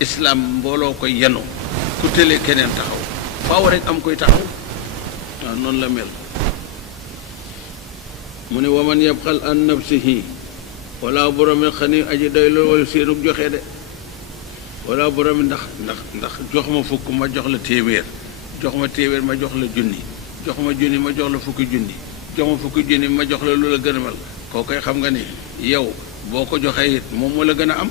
islam mbooloo koy yenu ku tële keneen taxaw faaw rek am koy taxaw waaw noonu la mel mu ne waman yabxal an nafsihi wala boromi xani aji doy loolu wala seenug joxe de wala boromi ndax jox ma fukk ma jox la téeméer jox ma téeméer ma jox la junni jox ma junni ma jox la fukki junni jox ma fukki junni ma jox la lu la gënamal koo koy xam nga ni yow boo ko joxee it moom moo la gën a am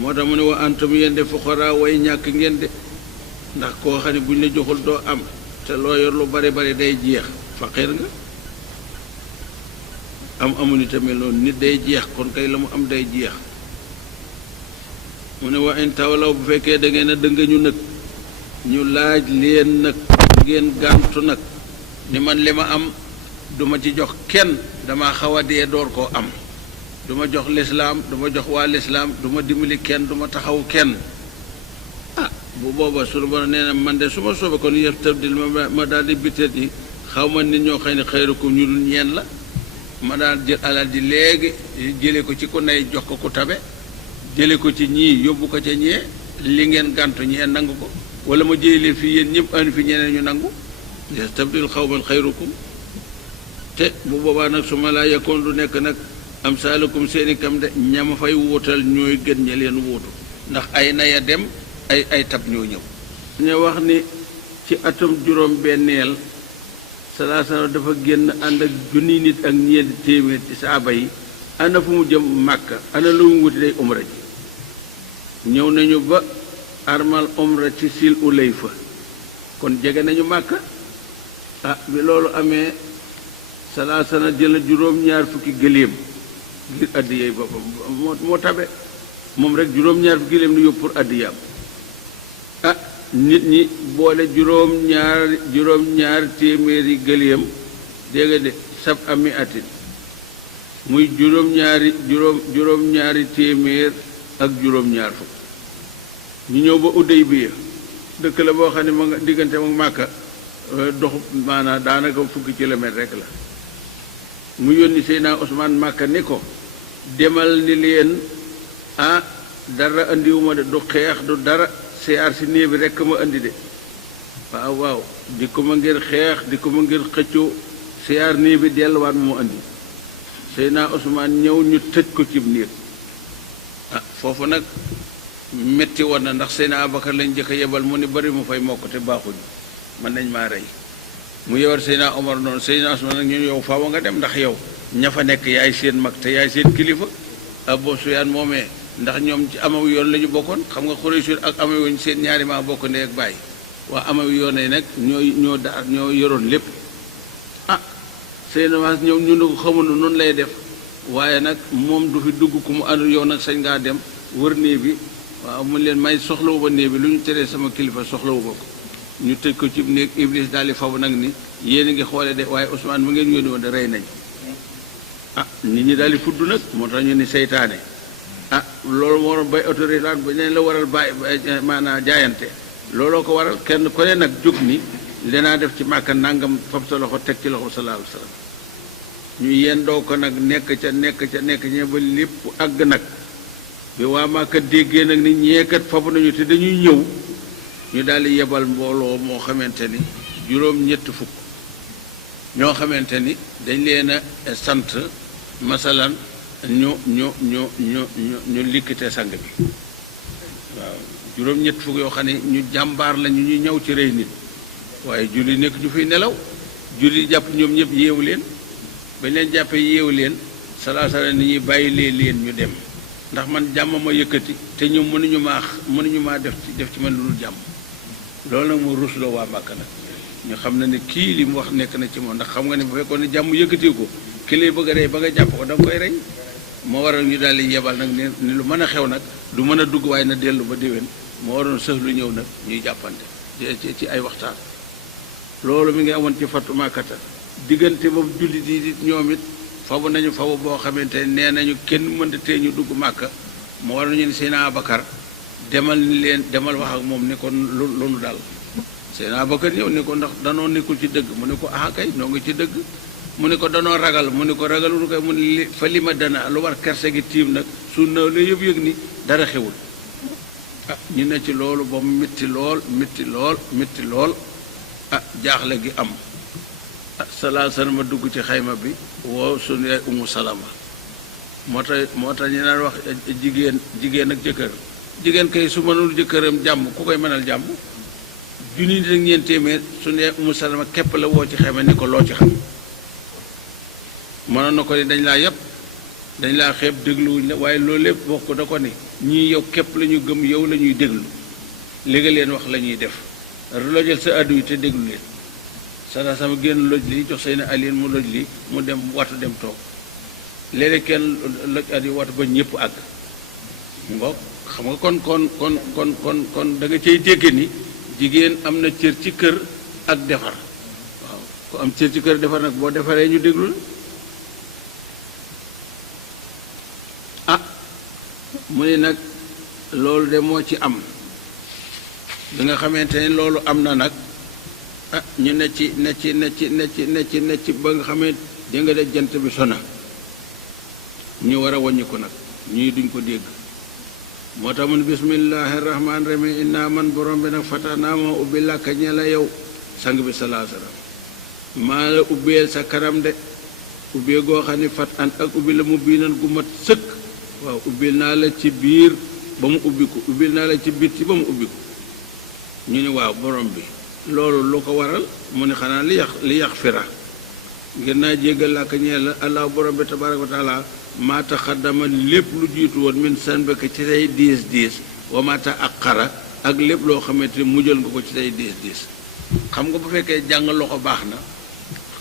moo tax mu ne wa antum yéen de fuqaraa way ñàkk ngeen de ndax koo xam ne buñ la joxul doo am te loo yor lu bari bari day jeex faqir nga amul tamit noonu nit day jeex kon kay la mu am day jeex mu ne wa in tawlaw bu fekkee da ngeen a dënga ñu nag ñu laaj leen nag ngeen gàntu nag ni man li ma am duma ci jox kenn dama xaw a dee door koo am duma jox lislaam duma jox waa lislaam duma dimbali kenn duma taxaw kenn ah bu booba sunu borom nee na man de su ma soobee kon yastabdil ma daal di bitet yi xaw ma nit ñoo xëy ne xayrukum ñu dul ñeen la ma daal jël alal ji léegi jële ko ci ku nay jox ko ku tabe jële ko ci ñii yóbbu ko ca ñee li ngeen gàntu ñee nangu ko wala ma jëlee fii yéen ñëpp andi fi ñeneen ñu nangu yastabdil xawman xayrukum te bu boobaa nag su ma laa yakkoon du nekk nag am saalakum seeni kam de ñama fay wuutal ñooy gën ña leen wuutu ndax ay naya dem ay tab ñoo ñëw ñu wax ni ci atum juróom benneel salaasala dafa génn ànd ak junni nit ak ñeenti téeméer ci saaba yi ana fu mu jëm màkka ana lu mu wuti day umra ji ñëw nañu ba armal umra ci sil ulayfa kon jege nañu màkka ah bi loolu amee salaasala jël juróom-ñaar fukki gëléem ngir addiyey boppam moo tabe moom rek juróom-ñaar fukki gëléem ni yóbbu pour addiyaam ah nit ñi boole juróom-ñaar téeméeri gëléem dégg nga de sab ami atin muy juróom-ñaari téeméer ak juróom-ñaar fukk ñu ñëw ba Udaybiya dëkk la boo xam ne ma nga diggante mag Màkka dox maanaam daanaka fukki kilomètre rek la mu yónni Seydina Usmaan Màkka ni ko demal ni leen ah dara andiwuma de du xeex du dara siyaar si néeg bi rekk ma andi de waaw waaw di ko ma ngir xeex di ko ma ngir xëccoo siyaar néeg bi delluwaat moo andi Seydina Usmaan ñëw ñu tëj ko cib néeg ah foofu nag metti woon na ndax Seydina Abakar lañ jëkk a yebal mu ni bari mu fay mokk te baaxuñu mën nañ maa rey mu yewar Seydina Omar noonu Seydina Usmaan nag ñun yow faaw nga dem ndax yow ña fa nekk yaay seen mag te yaay seen kilifa Abu Sufyaan moomee ndax ñoom ci amaw yoon la ñu bokkoon xam nga Quraysh ak amaw yoon seen ñaari maa bokk ndey ak bàyyi waa amaw yoon yi nag ñoo yoroon lépp ah Seydina Waas ñoom ñu ne ko xamuñu noonu lay def waaye nag moom du fi dugg ku mu àndul yow nag sañ ngaa dem wër néeg bi waaw mu leen may soxlawu ba néeg bi lu ñu teree sama kilifa soxlawu ba ko ñu tëj ko ci néeg Iblis daal di fabu nag ni yéen a ngi xoole de waaye Ousmane mu ngeen yónni woon de rey nañ ah nit ñi daal di fudd nag moo tax ñu ni seytaane ah loolu moo waral bay autorité ba neen la waral bàyyi maanaam jaayante looloo ko waral kenn ku ne nag jóg ni lenaa def ci Màkka nangam fab sa loxo teg ci loxo sallallahu alayhi wa sallam ñu yendoo ko nag nekk ca ñe ba lépp àgg nag bi waa Màkka déggee nag ni ñeekat fabu nañu te dañuy ñëw ñu daal di yebal mbooloo moo xamante ni juróom-ñett fukk ñoo xamante ni dañ leen a sant masalan ñu likkite sang bi waaw juróom-ñett fukk yoo xam ne ñu jàmbaar lañu ñu ñëw ci rey nit waaye julli nekk ñu fiy nelaw julli jàpp ñoom ñëpp yeewu leen bañ leen jàppee yeewu leen salaasala ni ñuy bàyyi leen ñu dem ndax man jàmm ma yëkkati te ñoom mënuñu maa def ci man lu dul jàmm loolu nag moo rusloo waa Màkka nag ñu xam na ne kii li mu wax nekk na ci moom ndax xam nga ne bu fekkoon ne jàmm yëkkati ko ki lay bëgg a rey ba nga jàpp ko da nga koy rey moo waral ñu daal di yebal nag ni lu mën a xew nag du mën a dugg waaye na dellu ba déwén moo waroon sëx lu ñëw nag ñuy jàppante ci ay waxtaan loolu mi ngi amoon ci Fatu Makkata diggante boobu jullit yi ñoom it fabu nañu fabu boo xamante nee nañu kenn mënta tee ñu dugg Màkka moo waral ñu ne Seydina Abakar demal wax ak moom ni ko lu nu dal Seydina Abakar ñëw ni ko ndax danoo nekkul ci dëgg mu ne ko ah kay noo ngi ci dëgg mu ne ko danoo ragal mu ne ko ragalul ko mu ne fa li ma dana lu war kerse gi tiim nag su naw la yëpp yëg ni dara xewul ñu ne ci loolu ba mu métti lool métti lool jaaxle gi am salaa salama dugg ci xayma bi woo sunu yaay umu salama moo tax ñu naan wax jigéen ak jëkkër jigéen kay su mënul jëkkëram jàmm ku koy mënal jàmm junni nit ak ñeent téeméer sunu yaay umu salama képp la woo ci xayma ni ko loo ci xam mënoon na ko ni dañ laa yëpp dañ laa xeeb dégluwuñ la waaye loolu lépp bokk da ko ni ñii yow képp la ñu gëm yow la ñuy déglu léegi leen wax la ñuy def lojal sa addu yi te déglu leen sama génn loj li jox Seydina Aliin mu loj li mu dem watu dem toog léeg-léeg kenn loj addu yi watu ba ñëpp àgg ngoog xam nga kon da nga cay dégg ni jigéen am na cër ci kër ak defar waaw ku am cër ci kër defar nag boo defaree ñu déglu la mu ne nag loolu de moo ci am bi nga xamante ne loolu am na nag ñu ne ci ba nga xamee di nga de jant bi sona ñu war a wàññi ko nag ñuy duñ ko dégg moo tax mun bismillahi rahmaani rahim innaa man borom bi nag fatanaa moo ubbi làkka ñe la yow sang bi salaa salaam maa la ubbeel sa kanam de ubbee goo xam ne fat an ak ubbi la mu biinan gu mat sëkk waaw ubbil naa la ci biir ba mu ubbiku ubbil naa la ci bitti ba mu ubbiku ñu ne waaw borom bi loolu lu ko waral mu ne xanaa li yax fira ngir naa jéggal làkk ñeel la allah borom bi tabaraka wa taala maa taxaddama lépp lu jiitu woon min sanbaka ci say diis wa maa ta'axxara ak lépp loo xamante ne mujjal nga ko ci say diis xam nga bu fekkee jàng loxo baax na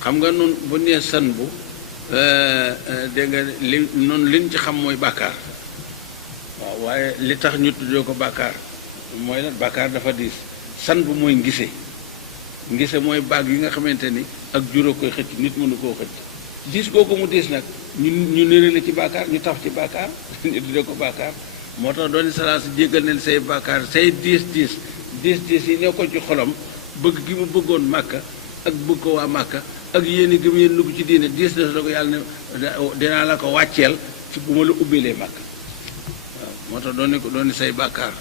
xam nga nun bu nee san bu dégg nga li noonu liñ ci xam mooy bàkkaar waaw waaye li tax ñu tuddee ko bàkkaar mooy lan bàkkaar dafa diis san bu mooy ngise mooy baag yi nga xamante ni ak juróo koy xëcc nit mënu koo xëcc diis googu mu diis nag ñu nérale ci bàkkaar ñu taf ci bàkkaar ñu tuddee ko bàkkaar moo tax dooni salaa si jéggal neen say bàkkaar say diis yi ne ko ci xolam bëgg gi mu bëggoon màkka ak bëgg ko waa màkka ak yéen gi mu yéen dugg ci diine diis na la ko yàlla ne dinaa la ko wàcceel ci bu ma la ubbilee màkka waaw moo tax dooni say bàkkaar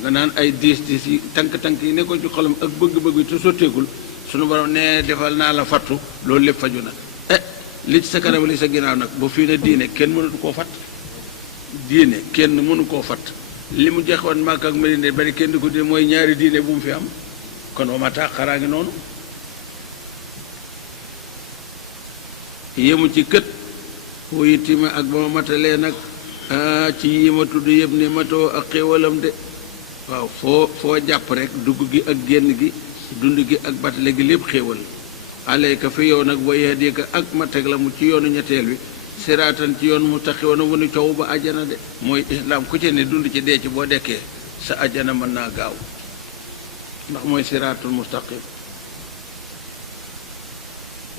nga naan ay diis yi tànk yi nekkoon ci xolam ak bëgg-bëgg yi te sotteegul sunu borom ne defal naa la fattu loolu lépp faju na li ci sa kanam li sa ginnaaw nag ba fii ne diine kenn mënatu koo fatt diine kenn mënu koo fatt li mu jeexoon Makka ak Madina bari kenn di ko diine mooy ñaari diine bu mu fi am kon wa ma taaxaraa ngi noonu yemu ci kët wuyu tima ak ba ma matalee nag ci yi ma tudd yëpp ne matoo ak xéewalam de waaw foo jàpp rek dugg gi ak génn gi dund gi ak batale gi lépp xéewal alayka fi yow nag way hadika ak ma teg la mu ci yoonu ñetteel wi siraatan ci yoon mu taxi woon wu ni coow ba ajjana de mooy islaam ku ci ne dund ci dee ci boo dekkee sa ajjana mën naa gaaw ndax mooy siraatul mustaqim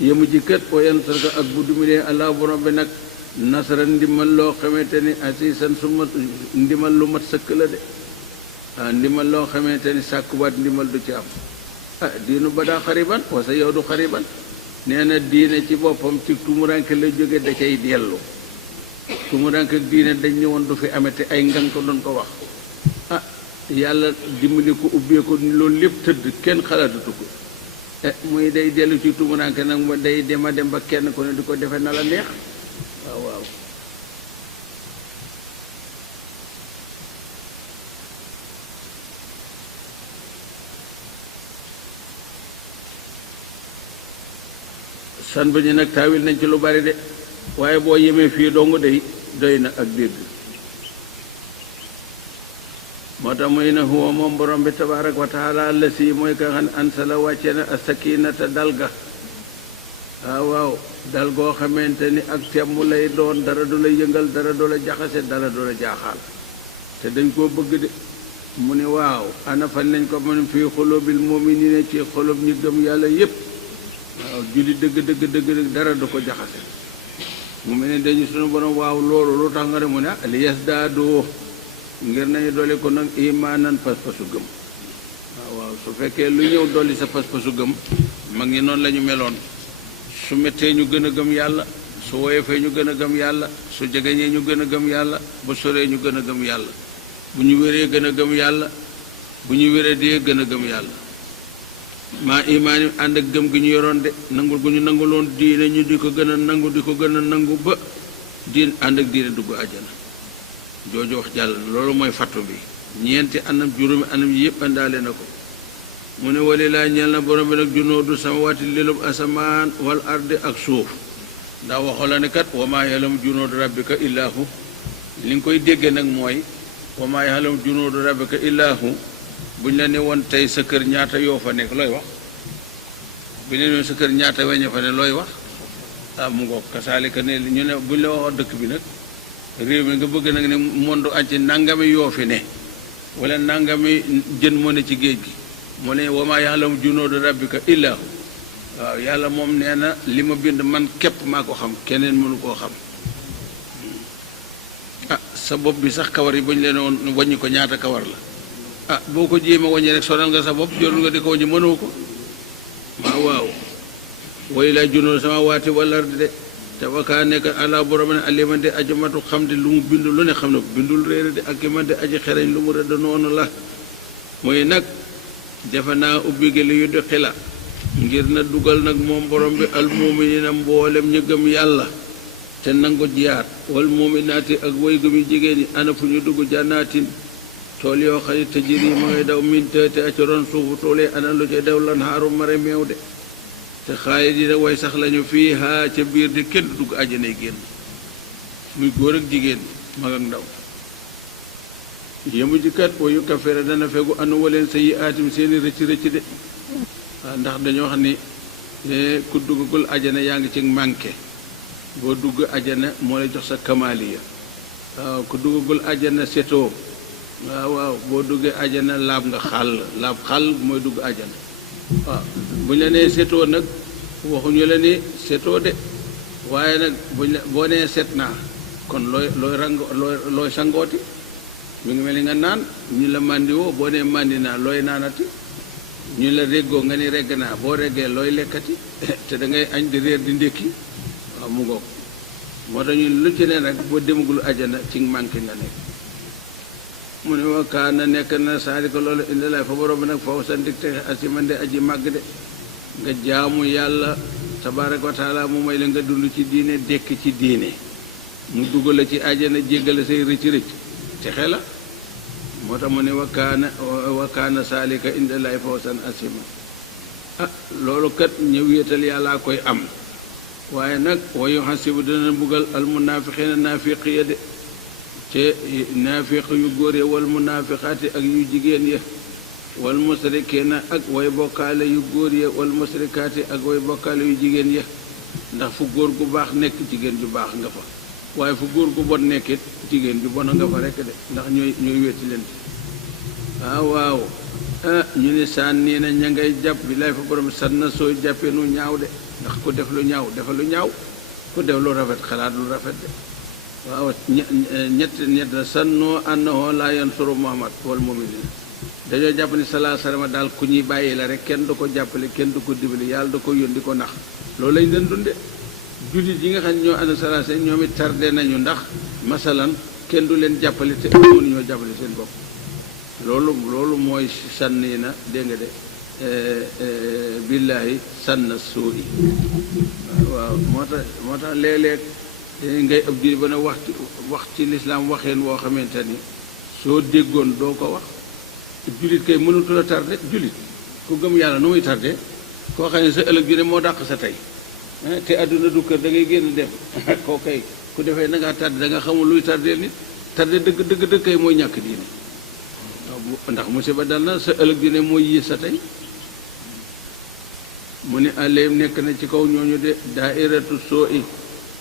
yemu ji kët boo yenn sarka ak bu dumilee allah borom bi nag nasara ndimal loo xamante ni asiisan su mat ndimal lu mat sëkk la de ndimal loo xamante ni sàkkuwaat ndimal du ci am diinu ba daa xariban wasa yow du xariban nee na diine ci boppam ci tumuranke la jóge da cay dellu tumuranke ak diine dañ ñëwoon du fi amete ay ngan ko doon ko wax yàlla dimbali ko ubbee ko loolu lépp tëdd kenn xalaatatu ko muy day dellu ci tumuranke nag ma day dema dem ba kenn ko ne di ko defe na la neex waaw san ba ñu nag taawil nañ ci lu bari de waaye boo yemee fii dong day doy na ak dégg moo tax muy ne huwa moom borom bi tabaaraka wa taala la si mooy ka xam ne ansala wàcce na as-sakinata dal ga waaw dal goo xamante ni ak temm lay doon dara du la yëngal dara du la jaxase dara du la jaaxaal te dañ koo bëgg de mu ne waaw ana fan nañ ko mën fii xulubil mu'minina ci xolub ñi gëm yàlla yépp waaw julli dëgg dara du ko jaxase mu mel ne dañu sunu borom waaw loolu lu tax nga ne mu ne li yasdaadu ngir nañu dolli ko nag imaanan pas-pasu gëm waaw su fekkee lu ñëw dolli sa pas-pasu gëm mag ñi noonu la ñu meloon su mettee ñu gën a gëm yàlla su woyefee ñu gën a gëm yàlla su jegeñee ñu gën a gëm yàlla bu soree ñu gën a gëm yàlla bu ñu wéree gën a gëm yàlla bu ñu wéree dee gën a gëm yàlla maa imaani ànd ak gëm gi ñu yoroon de nangul gu ñu nanguloon diine ñu di ko gën a nangu di ko gën a nangu ba diin ànd ak diine dugg àjjana jooju wax jàll loolu mooy fattu bi ñeenti anam juróomi anam yi yëpp àndaale na ko mu ne wali laa ñeel na borom bi nag junóodu samawaati lilub asamaan wal ardi ak suuf ndax waxoo la ne kat wa maa ya'lamu junóodu rabbika illaahu li nga koy dégge nag mooy wa maa ya'lamu junóodu rabbika illaahu buñ la ne woon tey sa kër ñaata yoo fa nekk looy wax bu ne woon sa kër ñaata weñe fa ne looy wax mu ngoog kasaalika ne ñu ne buñ la waxoon dëkk bi nag réew mi nga bëgg nag ne monde entier nangami yoo fi ne wala nangami jën moo ne ci géej gi mu ne wa maa ya'lamu junuuda rabbika illaa hu waaw yàlla moom nee na li ma bind man képp maa ko xam keneen mënu koo xam sa bopp bi sax kawar yi bu ñu leen woon wàññi ko ñaata kawar la boo ko jéema wàññi rek sonal nga sa bopp jorul nga di ko wàññi mënoo ko waaw walillaahi junuudu samaawaati wal ardi de te wakaa nekk àla borom ne aliman de aji matu xam de lu mu bind lu ne xam ne bindul réere de ak man de aji xereñ lu mu rëdd noonu la mooy nag defe naa ubbi gi li yu di xila ngir na dugal nag moom borom bi al muminina mboolem ñu gëm yàlla te nangu jiyaat wal muminaati ak way gëm yu jigéen ñi ana fu ñu dugg jannaatin tool yoo xam ne tajiri ma ngay daw min te a ci ron suufu toolee ana lu ci daw lan xaaru mare meew de te xaalis yi way sax lañu fii haa ca biir di kenn du dugg àjjanay génn muy góor ak jigéen mag ak ndaw yemu ji kat wa yu kafere dana fegu anu waleen sa yi aatim seeni rëcc rëcc de ndax dañoo xam ni ku duggagul àjjana yaa ngi ci manqué boo dugg àjjana moo lay jox sa kamaaliya waaw ku duggagul àjjana setoo waaw boo duggee àjjana laab nga laab xàll mooy dugg àjjana waaw bu ñu la nee setoo nag waxuñu la ni setoo de waaye nag boo nee set naa kon looy sangooti mi ngi mel ni nga naan ñu la màndi woo boo nee màndi naa looy naanati ñu la réggoo nga ni regg naa boo reggee looy lekkati te da ngay añ di réer di ndékki waaw mu ngoog moo tax ñu lu ci ne nag boo demagul ajana ci manqué nga nekk mu ne wa kaana nekk na saari ko loolu indi lay fa borom bi nag foofu sa ndig te asimande aji màgg de nga jaamu yàlla tabaaraka wa taala mu may la nga dund ci diine dekk ci diine mu dugal la ci ajana jéggale say rëcc rëcc texe la moo tax mu ne wa kaana saalika inda lay fawsan asima loolu kat ñëw wéetal yàllaa koy am waaye nag wa yuhasibu dana buggal al munaafiqiina naafiq ya de te naafiq yu góor ya wal munaafiqaati ak yu jigéen ya wal musrikiina ak way bokkaale yu góor ya wal musrikaati ak way bokkaale yu jigéen ya ndax fu góor gu baax nekk jigéen ju baax nga fa waaye fu góor gu bon nekkit jigéen ju bon nga fa rekk de ndax ñooy wetti leen waaw ñu ne sànni na ña ngay jàpp bi lay fa borom san na sooy jàppee nu ñaaw de ndax ku def lu ñaaw dafa lu ñaaw ku def lu rafet xalaat lu rafet de waaw ñett sannoo annahu laa yansuru Muhammad wal mu'minin dañoo jàpp ni salaa salama daal ku ñuy bàyyi la rek kenn du ko jàppale kenn du ko dimbali yàlla da ko yónni ko nax loolu lañ leen dunde jullit yi nga xam ne ñoo ànd salaa sallam ñoom it tardé nañu ndax masalan kenn du leen jàppale te mënuñoo jàppale seen bopp loolu mooy sànni na dégg nga de billaahi sànna suu i waaw moo tax léeg-léeg ngay ab jullit ba ne wax ci lislaam waxeen woo xamante ni soo déggoon doo ko wax jullit kay mënutu la tardé jullit ku gëm yàlla nu muy tardé koo xam ne sa ëllëg ju ne moo dàq sa tey te àdduna du kër da ngay génn dem koo kay ku defee na ngaa tardé da nga xamul luy tardeel nit tardé dëgg kay mooy ñàkk diine ndax musiba dal na sa ëllëg ju ne mooy yées sa tey mu ne aleem nekk na ci kaw ñooñu de daairatu soo i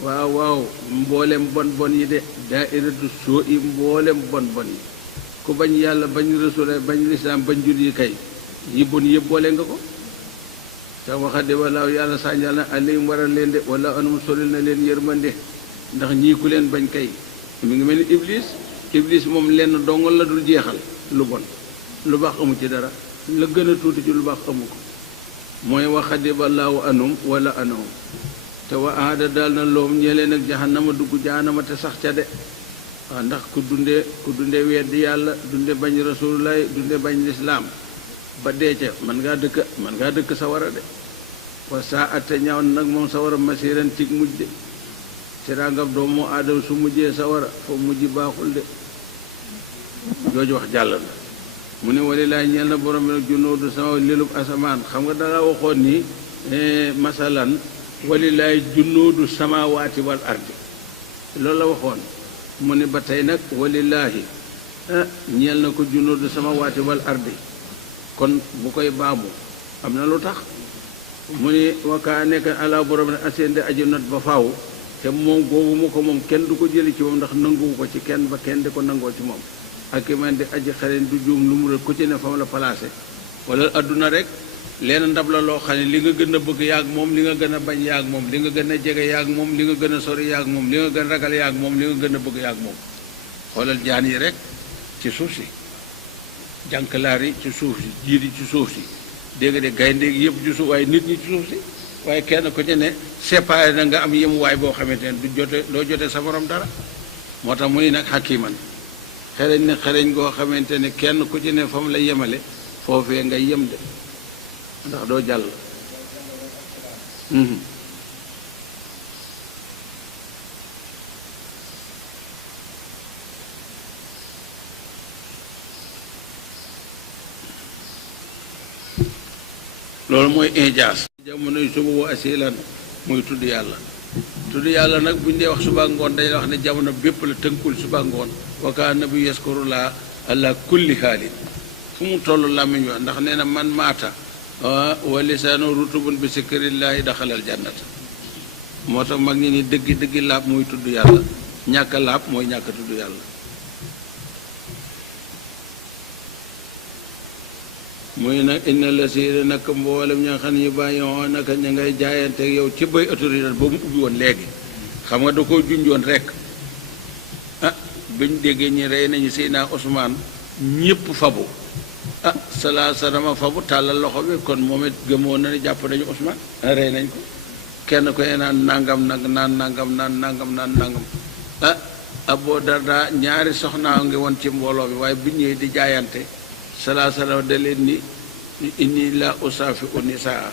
waaw mboolem bon yi de daairatu soo i mboolem bon yi ku bañ yàlla bañ rasula bañ lislaam bañ jul yi kay yi bon yëpp boole nga ko te waxade walaaw yàlla sànjal na aleem waral leen de wala anum solil na leen yërmande ndax ñii ku leen bañ kay mi ngi mel ni iblis moom lenn dongal la dul jeexal lu bon lu baax amu ci dara la gën a tuuti ci lu baax amu ko mooy waxade walaaw anum wala anahum te wa aada daal na loom ñelee nag jahannama dugg jahannama te sax ca de waaw ndax ku dunde weddi yàlla dunde bañ rasulullahi dunde bañ lislaam ba dee ca man ngaa dëkk sawara de wa saa ate ñaaw nag moom sawara masiran cig mujj de teraangam doomu aadama su mujjee sawara foofu mujj baaxul de jooju wax jàll na mu ne walilaay ñeel na borom bi nag junnoodu sama lelub asamaan xam nga danga waxoon ni masalan walilaay junnoodu samaawaati wal ardi loolu la waxoon mu ne ba tey nag walilaahi ñeel na ko junnoodu samaawaati wal ardi kon bu koy baamu am na lu tax mu ne wakaa nekk ala borom ne asende aji not ba faaw te moom googu mu ko moom kenn du ko jëli ci moom ndax nanguwu ko ci kenn ba kenn di ko nangoo ci moom ak man di aji xaren du juum lu mu rek ku ci ne fam la placé wala adduna rek leen ndab la loo xam ne li nga gën a bëgg yaag moom li nga gën a bañ yaag moom li nga gën a jege yaag moom li nga gën a sori yaag moom li nga gën a ragal yaag moom li nga gën a bëgg yaag moom xoolal jaan yi rek ci suuf si jànkalaar yi ci suuf si jiir yi ci suuf si dégg de gaynde gi yëpp ci suuf waaye nit ñi ci suuf si waaye kenn ku ci ne séparé na nga am yemuwaay boo xamante ne du jote doo jote sa borom dara moo tax mu ni nag xakiman xereñ ne xereñ goo xamante ne kenn ku ci ne fa mu la yemale foofee ngay yem de ndax doo jàll loolu mooy injaas jamonoy suba wa asilan muy tudd yàlla nag bu ñu dee wax suba ngoon dañuy wax ne jamono bépp la tënkul suba ngoon wa kaana nabi yaskurullah ala kulli haalin fu mu toll làmmiñ wa ndax nee na man maata wa lisaanu rutubun bi sikrillaahi daxalal jannata moo tax mag ñi ni dëggi laab muy tudd yàlla ñàkk a laab mooy ñàkk a tudd yàlla muy nag inna la siina nag mboolem ña nga xam ne ñu bàyyi woon naka ña ngay jaayante yow ci bay autorité boobu mu ubbi woon léegi xam nga da koo junjoon rek biñ déggee ñi rey nañu Seydina Ousmane ñëpp fabu salama fabu tàllal loxo bi kon moom it gëmoon na ne jàpp nañu Ousmane rey nañ ko kenn koy naan nangam nag naan nangam Abu Darda ñaari soxnaa ngi woon ci mbooloo bi waaye biñ ñëwee di jaayante salama da leen ni inni la usaafi u nisaa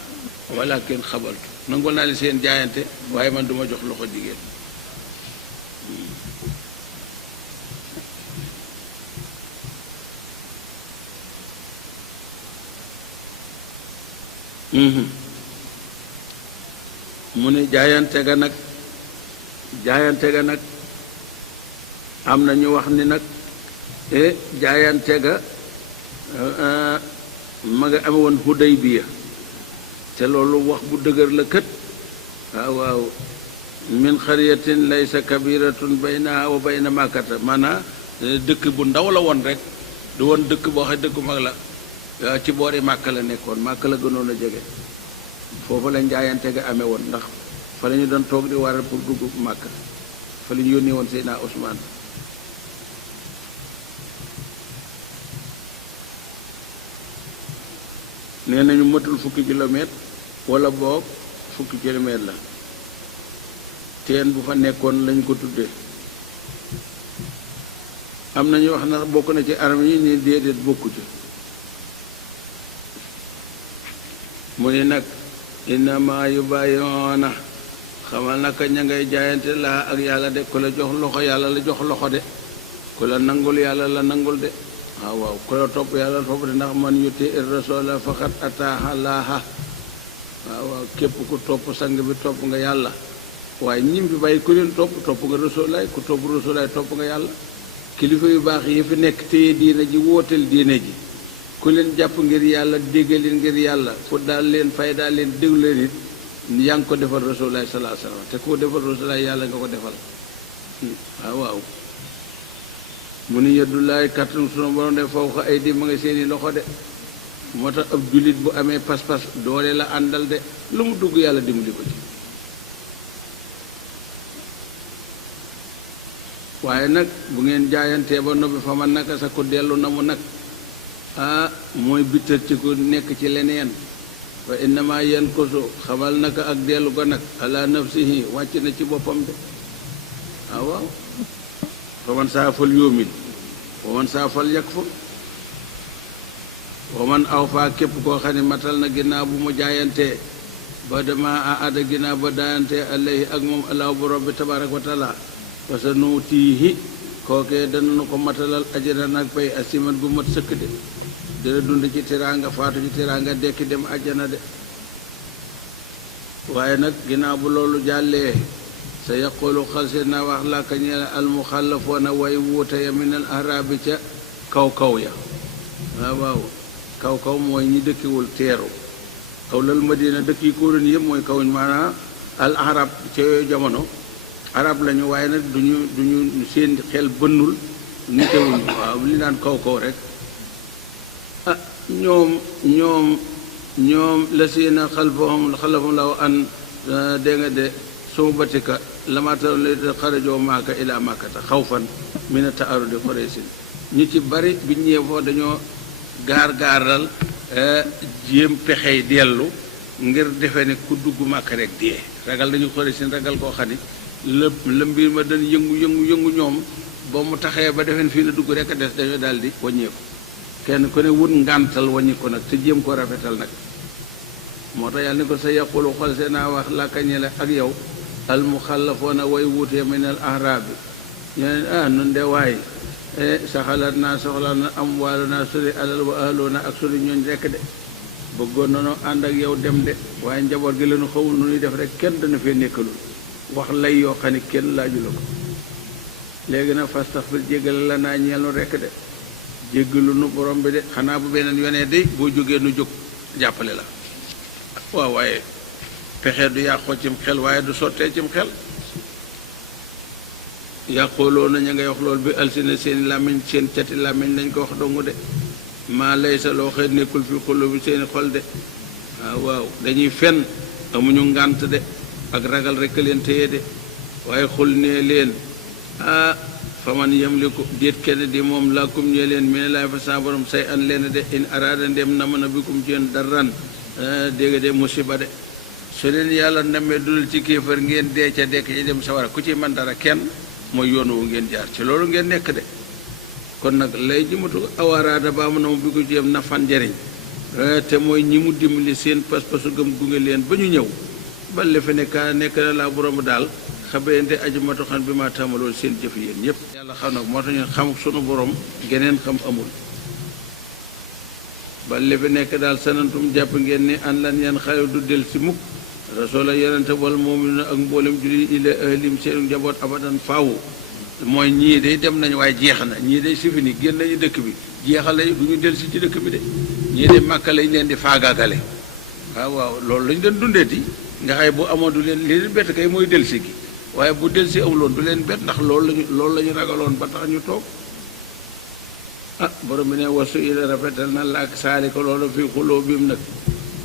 walakin xabaltu nangul naa li seen jaayante waaye man duma jox loxo jigéen mu ne jaayante ga nag am na ñu wax ni nag jaayante ga ma nga ame woon Hudaybiya te loolu wax bu dëgër la kët waaw min xariyatin laysa kabiratun baynaha wa bayna makkata maanaam dëkk bu ndaw la woon rek du woon dëkk boo xam dëkku mag la ci boori màkk la nekkoon màkk la gënoon a jege foofu la njaayante ga amee woon ndax fa la ñu doon toog di waral pour dugg màkk fa la ñu yónnee woon Seydina Ousmane nee nañu matul fukki kilomètre wala boog fukki kilomètre la teen bu fa nekkoon lañ ko tuddee am na ñu wax na bokk na ci arme yi ni déedéet bokku ci mu ni nag innama yubayi'una xamal naka ña ngay jaayante laa ak yàlla de ku la jox loxo yàlla la jox loxo de ku la nangul yàlla la nangul de waaw ku la topp yàlla topp de ndax man yuti rasula faqad ataaha laaha waaw képp ku topp sang bi topp nga yàlla waaye ñim fi bàyyi ku leen topp nga rasulaay ku topp rasulaay topp nga yàlla kilifa yu baax yi fi nekk téye diine ji wooteel diine ji ku leen jàpp ngir yàlla déggal leen ngir yàlla fu daal leen fay daal leen déglu leen it yaa ngi ko defal rasulaay salaa salaam te koo defal rasulaay yàlla nga ko defal waaw mu ni yeddullaay kàttan sunu borom de fawqa aydi ma nga seeni loxo de moo tax ab jullit bu amee pas-pas doole la àndal de lu mu dugg yàlla dimbali ko ci waaye nag bu ngeen jaayantee ba noppi fa man naka sa ko dellu na mu nag mooy bittat ci ko nekk ci leneen fa innama yankusu xamal naka ak dellu ko nag ala nafsihi wàcc na ci boppam de waaw fa man saa fal yóomin wa man saa fal yakfur wa man aw faa képp koo xam ne matal na ginnaaw bu mu jaayantee ba dama aada ginnaaw ba daayantee alayhi ak moom allahu borom bi tabaaraka wa taala fa sa nuutiihi kookee danañu ko matalal ajran ak pay asiman gu mat sëkk de dina dund ci teraanga faatu ci teraanga dekki dem ajjana de waaye nag ginnaaw bu loolu jàllee sa yaqulu xalse na wax làkka ñeel almuxallafoona way wuute ya min al arabi ca kaw ya waaw kaw mooy ñi dëkkiwul teeru awlal madina dëkk yi ko doon yëpp mooy kaw maanaam al arab ca yooyu jamono arab lañu waaye nag duñu seen xel bënnul nitewuñu waaw li naan kaw rek ñoom la seena xalfahum law an dégg nga de suma batika lamata la xarajoo maaka ila makkata xawfan mina taarudi xoreysin ñu ci bari biñ ñëwee foofu dañoo gaaral jéem pexey dellu ngir defe ne ku dugg màkk rek dee ragal dañu xoreysin ragal koo xam ni la mbir ma dañ yëngu ñoom ba mu taxee ba defeen fii la dugg rek a des dañoo daal di wàññeeku kenn ku ne wut ngàntal wàññi ko nag te jéem ko rafetal nag moo tax yàlla ni ko sa yaqulu xol see naa wax làkkañe la ak yow al muxallafoona way wuutee min al ahrabi ñu ne nun de waay saxalaat naa soxla na am waalu naa suri alal wa ahloo na ak suri ñooñ rekk de bëggoon nanoo ànd ak yow dem de waaye njaboot gi lañu xawul nu ñuy def rek kenn dana fee nekkalul wax lay yoo xam ne kenn laaju la ko léegi nag fastaxfir jéggale la naa ñeel nu rekk de jéggalu nu borom bi de xanaa bu beneen yonee de boo jógee nu jóg jàppale la waaw waaye pexe du yàqoo cim xel waaye du sottee cim xel yàqooloo na ña ngay wax loolu bi alsina seeni làmmiñ seen cati làmmiñ lañ ko wax dongu de maa lay sa loo xëy nekkul fi xolu bi seeni xol de waaw dañuy fen amuñu ngànt de ak ragal rekk leen téye de waaye xul nee leen faman yamliku déet kenn di moom làkkum ñee leen mine laay fa sa borom say an leen de in araada ndem na mën a bikum ci yéen darran dégg de musiba de su leen yàlla namee dulal ci kéefar ngeen dee ca dekk ci dem sawara ku ci man dara kenn mooy yoon wu ngeen jaar ci loolu ngeen nekk de kon nag lay ji matu awaraada ba mu na mu bi ko ci yem na fan njariñ te mooy ñi mu dimbali seen pas-pasu gëm gunge leen ba ñu ñëw ba lefe nekk na laa borom daal xabeente aji matu xam bi ma tàmmaloon seen jëf yéen ñëpp yàlla xam nag moo tax ñu xam sunu borom geneen xam amul ba lefe nekk daal sanantum jàpp ngeen ni an lan yan xale du del si mukk rasoola yonente wal mu'minuna ak mboolem julli ila ahlim seen njaboot abadan faawu mooy ñii day dem nañu waaye jeex na ñii day sifi ni génn nañu dëkk bi jeexal lañu du ñu del si ci dëkk bi de ñii de màkka lañ leen di faagaagale waaw loolu lañ doon dundeeti nga xay bu amoon du leen li leen bett kay mooy del si gi waaye bu del si amuloon du leen bett ndax loolu la ñu ragaloon ba tax ñu toog borom bi ne wasu ila rafetal na la ak saali ko loolu fii xuloo bim nag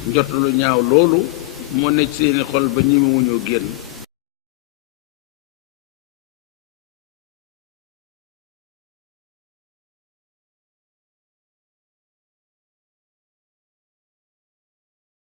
njot lu ñaaw loolu moo nekk seeni xol ba ñi mu ñoo génn